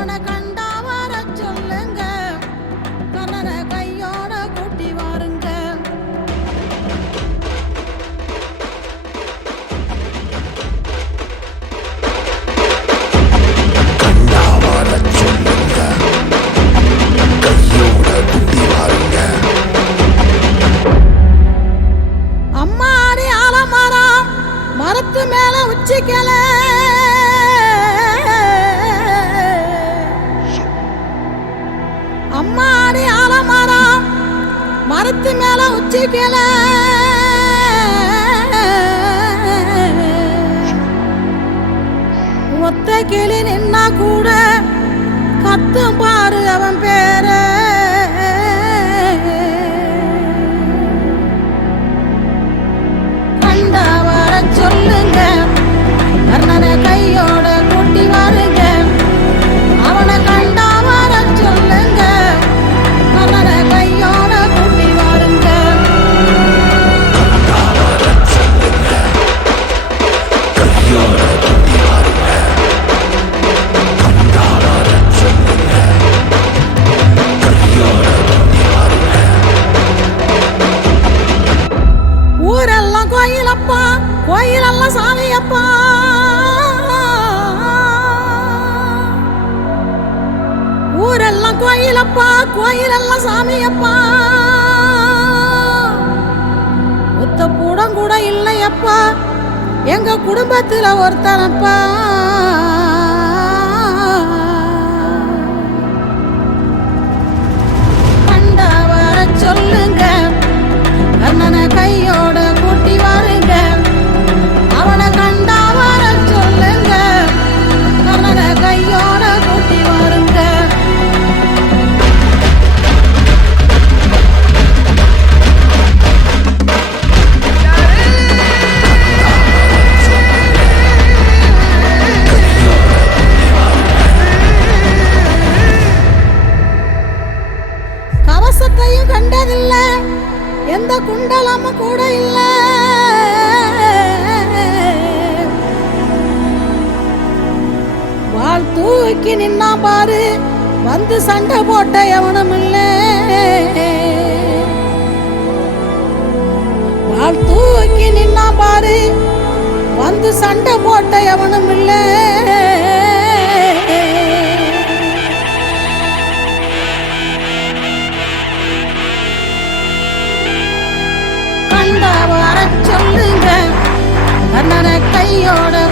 அவனை மரத்து மேல உச்சி உச்சிக்கல ஒத்த கிளி நின்னா கூட கத்தும் பாரு அவன் பேரை. கோயிலப்பா கோயிலெல்லாம் சாமியப்பா ஊரெல்லாம் கோயிலப்பா கோயிலெல்லாம் சாமியப்பா ஒத்த பூடம் கூட இல்லையப்பா எங்க குடும்பத்துல ஒருத்தனப்பா கவசத்தையும் கண்டதில்ல. எந்த குண்டலமும் கூட இல்ல. வாழ் தூக்கி நின்னா பாரு வந்து சண்டை போட்ட எவனும் இல்லை. வாழ் தூக்கி நின்னா பாரு வந்து சண்டை போட்ட எவனும் இல்லை. you're your